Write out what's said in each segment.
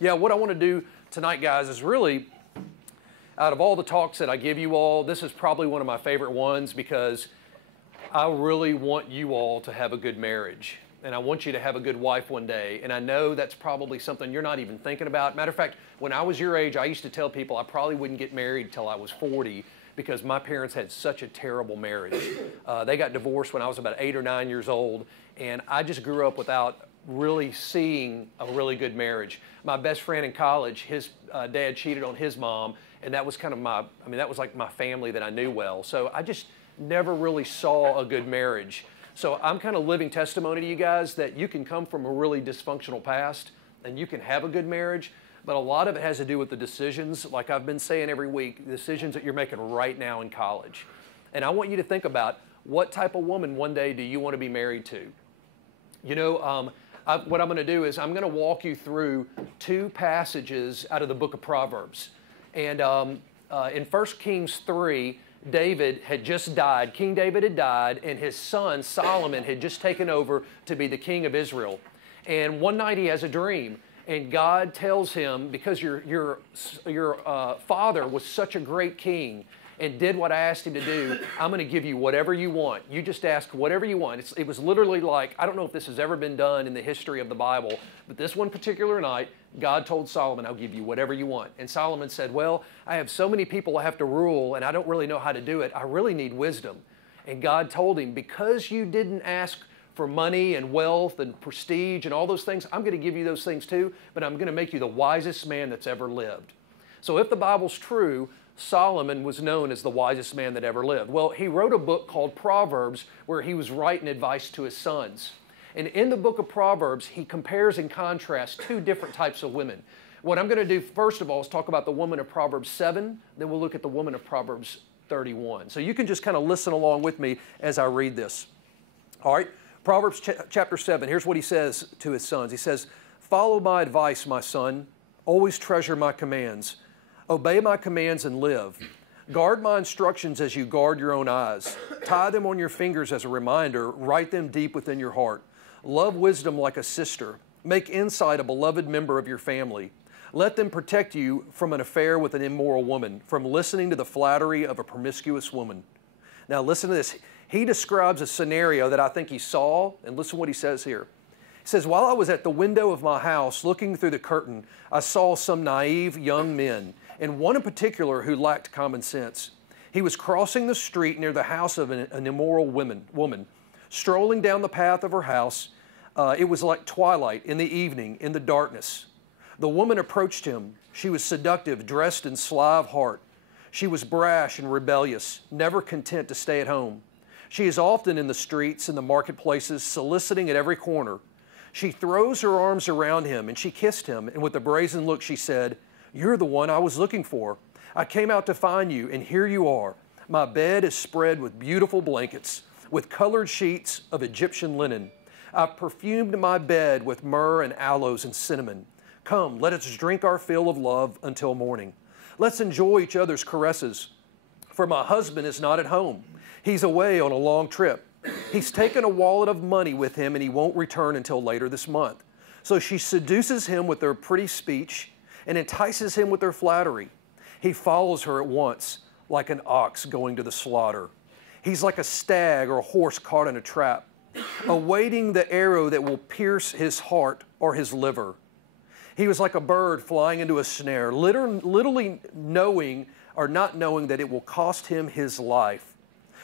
Yeah, what I want to do tonight, guys, is really, out of all the talks that I give you all, this is probably one of my favorite ones because I really want you all to have a good marriage. And I want you to have a good wife one day. And I know that's probably something you're not even thinking about. Matter of fact, when I was your age, I used to tell people I probably wouldn't get married till I was 40 because my parents had such a terrible marriage. They got divorced when I was about 8 or 9 years old. And I just grew up without really seeing a really good marriage. My best friend in college, his dad cheated on his mom. And that was kind of that was like my family that I knew well. So I just never really saw a good marriage. So I'm kind of living testimony to you guys that you can come from a really dysfunctional past and you can have a good marriage, but a lot of it has to do with the decisions, like I've been saying every week, decisions that you're making right now in college. And I want you to think about what type of woman one day do you want to be married to? You know, what I'm going to do is I'm going to walk you through 2 passages out of the book of Proverbs. And in 1 Kings 3, David had just died. King David had died, and his son Solomon had just taken over to be the king of Israel. And one night he has a dream, and God tells him, because your father was such a great king and did what I asked him to do, I'm going to give you whatever you want. You just ask whatever you want. It was literally like, I don't know if this has ever been done in the history of the Bible, but this one particular night, God told Solomon, I'll give you whatever you want. And Solomon said, well, I have so many people I have to rule, and I don't really know how to do it. I really need wisdom. And God told him, because you didn't ask for money and wealth and prestige and all those things, I'm going to give you those things too, but I'm going to make you the wisest man that's ever lived. So if the Bible's true, Solomon was known as the wisest man that ever lived. Well, he wrote a book called Proverbs where he was writing advice to his sons. And in the book of Proverbs, he compares and contrasts 2 different types of women. What I'm going to do first of all is talk about the woman of Proverbs 7, then we'll look at the woman of Proverbs 31. So you can just kind of listen along with me as I read this. All right, Proverbs chapter 7, here's what he says to his sons. He says, follow my advice, my son. Always treasure my commands. Obey my commands and live. Guard my instructions as you guard your own eyes. Tie them on your fingers as a reminder. Write them deep within your heart. Love wisdom like a sister. Make insight a beloved member of your family. Let them protect you from an affair with an immoral woman, from listening to the flattery of a promiscuous woman. Now listen to this. He describes a scenario that I think he saw, and listen to what he says here. He says, while I was at the window of my house looking through the curtain, I saw some naive young men, and one in particular who lacked common sense. He was crossing the street near the house of an immoral woman. Strolling down the path of her house, it was like twilight in the evening, in the darkness. The woman approached him. She was seductive, dressed in sly of heart. She was brash and rebellious, never content to stay at home. She is often in the streets and the marketplaces, soliciting at every corner. She throws her arms around him, and she kissed him, and with a brazen look she said, "You're the one I was looking for. I came out to find you, and here you are. My bed is spread with beautiful blankets, with colored sheets of Egyptian linen. I've perfumed my bed with myrrh and aloes and cinnamon. Come, let us drink our fill of love until morning. Let's enjoy each other's caresses. For my husband is not at home. He's away on a long trip. He's taken a wallet of money with him, and he won't return until later this month." So she seduces him with her pretty speech and entices him with her flattery. He follows her at once, like an ox going to the slaughter. He's like a stag or a horse caught in a trap, awaiting the arrow that will pierce his heart or his liver. He was like a bird flying into a snare, literally knowing or not knowing that it will cost him his life.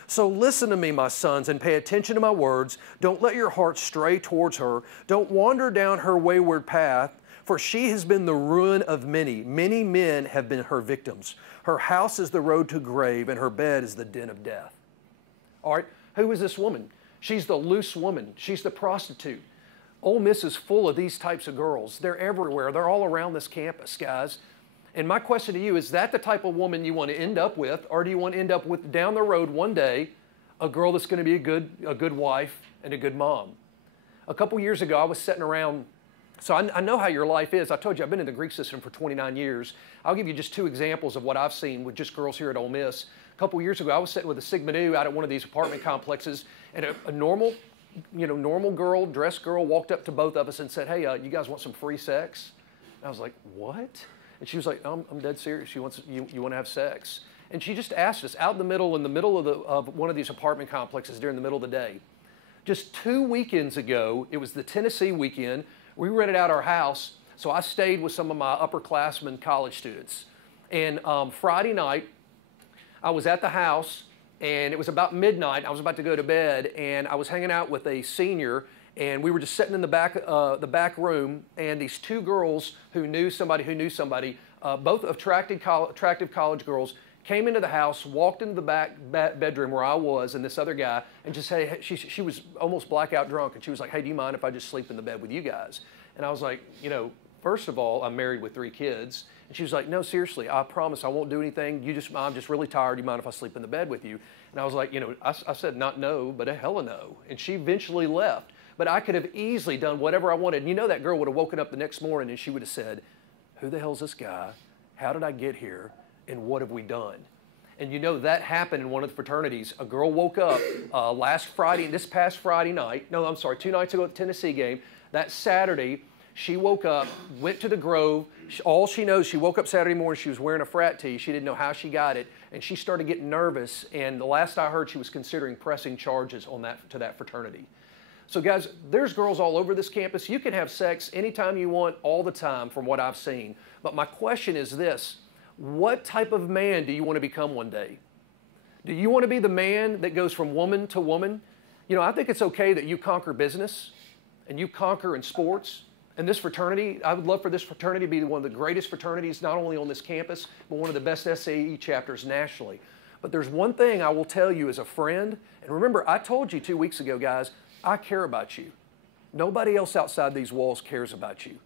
So listen to me, my sons, and pay attention to my words. Don't let your heart stray towards her. Don't wander down her wayward path, for she has been the ruin of many. Many men have been her victims. Her house is the road to grave, and her bed is the den of death. All right, who is this woman? She's the loose woman. She's the prostitute. Ole Miss is full of these types of girls. They're everywhere. They're all around this campus, guys. And my question to you, is that the type of woman you want to end up with, or do you want to end up with down the road one day a girl that's going to be a good wife and a good mom? A couple years ago, I was sitting around, so I know how your life is. I told you I've been in the Greek system for 29 years. I'll give you just 2 examples of what I've seen with just girls here at Ole Miss. A couple years ago, I was sitting with a Sigma Nu out at one of these apartment complexes, and a normal girl, dressed girl, walked up to both of us and said, "Hey, you guys want some free sex?" And I was like, what? And she was like, no, I'm dead serious. You want to have sex? And she just asked us out in the middle of one of these apartment complexes during the middle of the day. Just 2 weekends ago, it was the Tennessee weekend. We rented out our house, so I stayed with some of my upperclassmen college students. And Friday night, I was at the house, and it was about midnight. I was about to go to bed, and I was hanging out with a senior, and we were just sitting in the back room, and these 2 girls who knew somebody, both attractive college girls, came into the house, walked into the back bedroom where I was and this other guy, and just hey, she was almost blackout drunk, and she was like, hey, do you mind if I just sleep in the bed with you guys? And I was like, first of all, I'm married with 3 kids. And she was like, no, seriously, I promise I won't do anything. I'm just really tired. Do you mind if I sleep in the bed with you? And I was like, I said not no, but a hella no. And she eventually left. But I could have easily done whatever I wanted. And that girl would have woken up the next morning and she would have said, who the hell's this guy? How did I get here? And what have we done? And that happened in one of the fraternities. A girl woke up this past Friday night. No, I'm sorry, 2 nights ago at the Tennessee game. That Saturday, she woke up, went to the Grove. All she knows, she woke up Saturday morning, she was wearing a frat tee. She didn't know how she got it. And she started getting nervous. And the last I heard, she was considering pressing charges on to that fraternity. So guys, there's girls all over this campus. You can have sex anytime you want, all the time, from what I've seen. But my question is this. What type of man do you want to become one day? Do you want to be the man that goes from woman to woman? I think it's okay that you conquer business and you conquer in sports. And this fraternity, I would love for this fraternity to be one of the greatest fraternities, not only on this campus, but one of the best SAE chapters nationally. But there's one thing I will tell you as a friend. And remember, I told you 2 weeks ago, guys, I care about you. Nobody else outside these walls cares about you.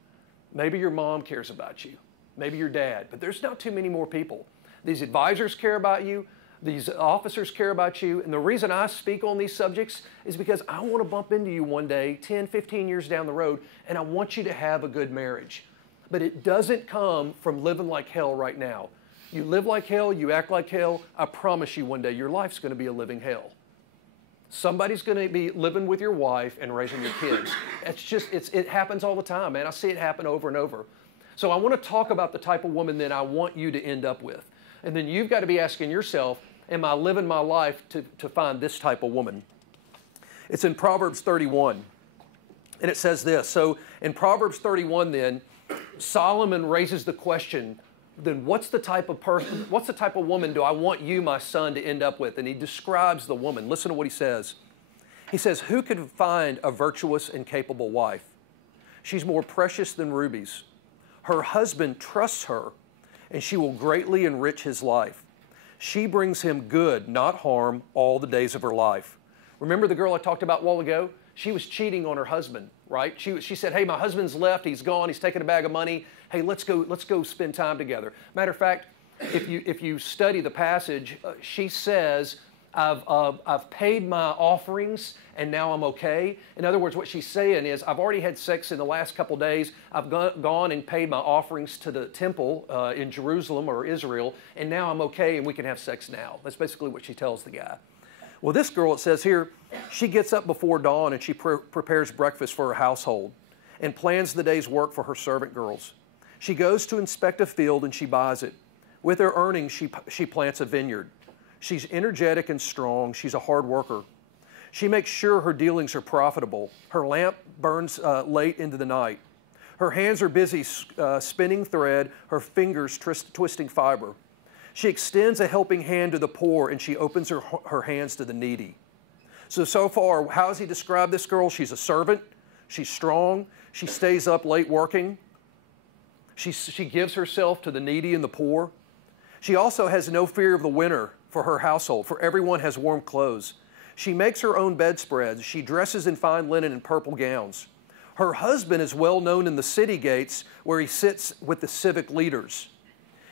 Maybe your mom cares about you. Maybe your dad, but there's not too many more people. These advisors care about you. These officers care about you. And the reason I speak on these subjects is because I want to bump into you one day, 10, 15 years down the road, and I want you to have a good marriage. But it doesn't come from living like hell right now. You live like hell, you act like hell, I promise you one day your life's going to be a living hell. Somebody's going to be living with your wife and raising your kids. It happens all the time, man. I see it happen over and over. So I want to talk about the type of woman that I want you to end up with. And then you've got to be asking yourself, am I living my life to find this type of woman? It's in Proverbs 31. And it says this. So in Proverbs 31 then, Solomon raises the question, then what's the type of woman do I want you, my son, to end up with? And he describes the woman. Listen to what he says. He says, who could find a virtuous and capable wife? She's more precious than rubies. Her husband trusts her, and she will greatly enrich his life. She brings him good, not harm, all the days of her life. Remember the girl I talked about a while ago? She was cheating on her husband, right? She said, hey, my husband's left, he's gone, he's taken a bag of money. Hey, let's go spend time together. Matter of fact, if you study the passage, she says, I've paid my offerings and now I'm okay. In other words, what she's saying is, I've already had sex in the last couple days. I've gone and paid my offerings to the temple in Jerusalem or Israel, and now I'm okay and we can have sex now. That's basically what she tells the guy. Well, this girl, it says here, she gets up before dawn and she prepares breakfast for her household and plans the day's work for her servant girls. She goes to inspect a field and she buys it. With her earnings, she plants a vineyard. She's energetic and strong. She's a hard worker. She makes sure her dealings are profitable. Her lamp burns late into the night. Her hands are busy spinning thread, her fingers twisting fiber. She extends a helping hand to the poor, and she opens her hands to the needy. So far, how does he describe this girl? She's a servant. She's strong. She stays up late working. She gives herself to the needy and the poor. She also has no fear of the winter for her household, for everyone has warm clothes. She makes her own bedspreads. She dresses in fine linen and purple gowns. Her husband is well known in the city gates where he sits with the civic leaders.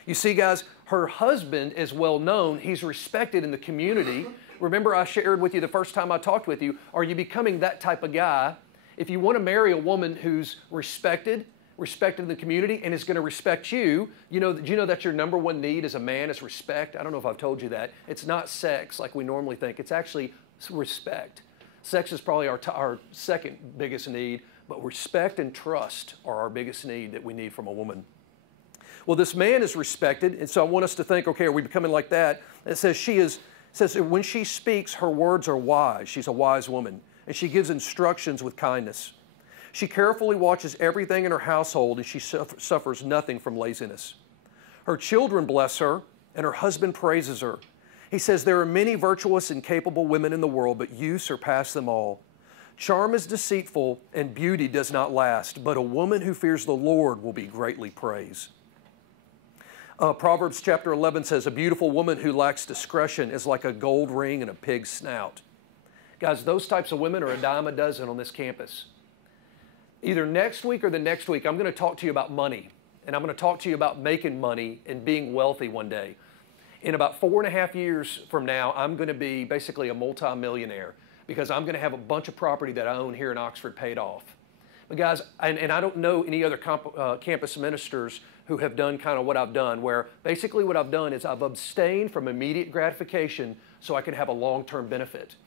You see, guys, her husband is well known. He's respected in the community. Remember, I shared with you the first time I talked with you, are you becoming that type of guy? If you want to marry a woman who's respected in the community and is going to respect you, do you know that's your number one need as a man is respect? I don't know if I've told you that. It's not sex like we normally think. It's actually respect. Sex is probably our second biggest need. But respect and trust are our biggest need that we need from a woman. Well, this man is respected, and so I want us to think, okay, are we becoming like that? It says when she speaks, her words are wise. She's a wise woman, and she gives instructions with kindness. She carefully watches everything in her household, and she suffers nothing from laziness. Her children bless her, and her husband praises her. He says, there are many virtuous and capable women in the world, but you surpass them all. Charm is deceitful, and beauty does not last, but a woman who fears the Lord will be greatly praised. Proverbs chapter 11 says, a beautiful woman who lacks discretion is like a gold ring in a pig's snout. Guys, those types of women are a dime a dozen on this campus. Either next week or the next week, I'm going to talk to you about money, and I'm going to talk to you about making money and being wealthy one day. In about 4.5 years from now, I'm going to be basically a multi-millionaire because I'm going to have a bunch of property that I own here in Oxford paid off. But guys, and I don't know any other campus ministers who have done kind of what I've done, where basically what I've done is I've abstained from immediate gratification so I can have a long-term benefit.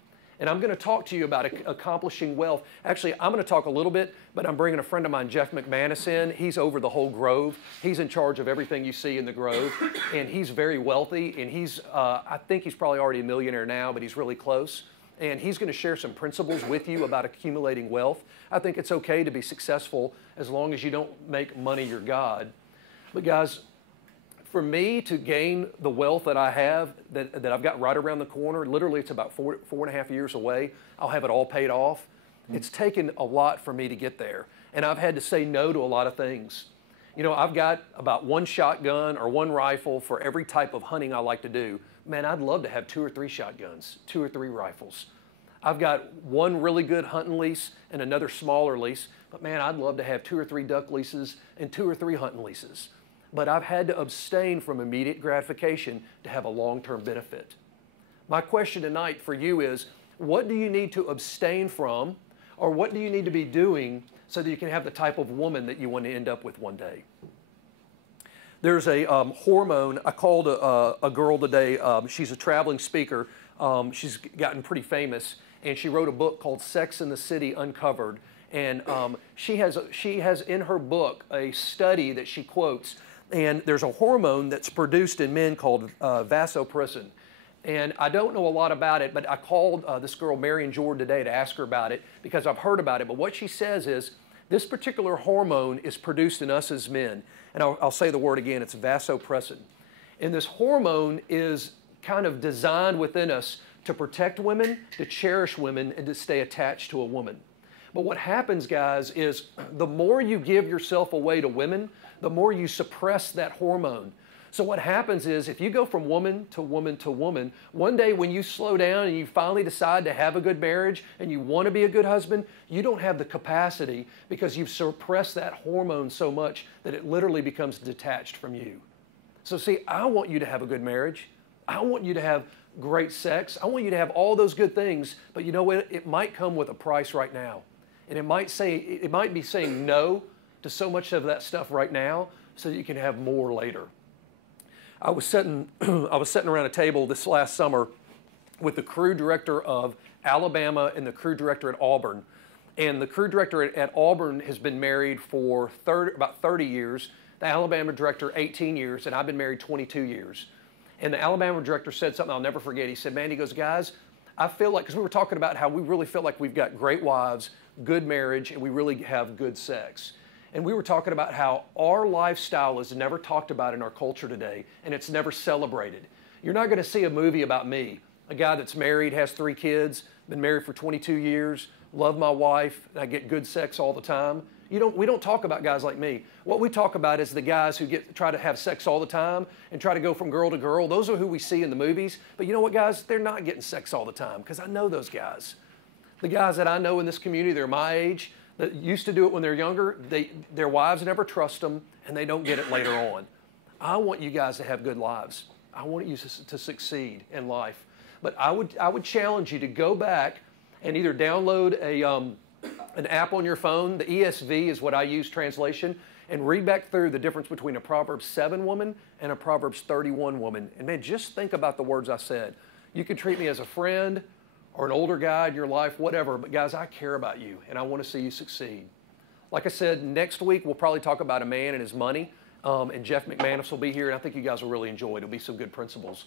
And I'm going to talk to you about accomplishing wealth. Actually, I'm going to talk a little bit, but I'm bringing a friend of mine, Jeff McManus, in. He's over the whole Grove. He's in charge of everything you see in the Grove, and he's very wealthy, and I think he's probably already a millionaire now, but he's really close. And he's going to share some principles with you about accumulating wealth. I think it's okay to be successful as long as you don't make money your God. But guys, for me to gain the wealth that I have, that I've got right around the corner, literally it's about 4.5 years away, I'll have it all paid off. It's taken a lot for me to get there. And I've had to say no to a lot of things. You know, I've got about one shotgun or one rifle for every type of hunting I like to do. Man, I'd love to have 2 or 3 shotguns, 2 or 3 rifles. I've got one really good hunting lease and another smaller lease, but man, I'd love to have 2 or 3 duck leases and 2 or 3 hunting leases. But I've had to abstain from immediate gratification to have a long-term benefit. My question tonight for you is, what do you need to abstain from, or what do you need to be doing so that you can have the type of woman that you want to end up with one day? There's a hormone. I called a girl today. She's a traveling speaker. She's gotten pretty famous, and she wrote a book called Sex and the City Uncovered. And she has in her book a study that she quotes, and there's a hormone that's produced in men called vasopressin. And I don't know a lot about it, but I called this girl, Marion Jordan, today to ask her about it because I've heard about it. But what she says is this particular hormone is produced in us as men. And I'll say the word again, it's vasopressin. And this hormone is kind of designed within us to protect women, to cherish women, and to stay attached to a woman. But what happens, guys, is the more you give yourself away to women, the more you suppress that hormone. So what happens is if you go from woman to woman to woman, one day when you slow down and you finally decide to have a good marriage and you want to be a good husband, you don't have the capacity because you've suppressed that hormone so much that it literally becomes detached from you. So see, I want you to have a good marriage. I want you to have great sex. I want you to have all those good things, but you know what? It might come with a price right now. And it might be saying no to so much of that stuff right now so that you can have more later. I was sitting around a table this last summer with the crew director of Alabama and the crew director at Auburn. And the crew director at Auburn has been married for about 30 years, the Alabama director 18 years, and I've been married 22 years. And the Alabama director said something I'll never forget. He said, man, he goes, guys, I feel like, because we were talking about how we really feel like we've got great wives, good marriage, and we really have good sex. And we were talking about how our lifestyle is never talked about in our culture today, and it's never celebrated. You're not going to see a movie about me, a guy that's married, has 3 kids, been married for 22 years, love my wife, and I get good sex all the time. We don't talk about guys like me. What we talk about is the guys who try to have sex all the time and try to go from girl to girl. Those are who we see in the movies. But you know what, guys? They're not getting sex all the time because I know those guys. The guys that I know in this community, they're my age, that used to do it when they're younger, their wives never trust them, and they don't get it later on. I want you guys to have good lives. I want you to succeed in life. But I would challenge you to go back and either download an app on your phone. The ESV is what I use, translation, and read back through the difference between a Proverbs 7 woman and a Proverbs 31 woman. And man, just think about the words I said. You can treat me as a friend or an older guy in your life, whatever, but guys, I care about you and I want to see you succeed. Like I said, next week we'll probably talk about a man and his money. And Jeff McManus will be here, and I think you guys will really enjoy it. It'll be some good principles.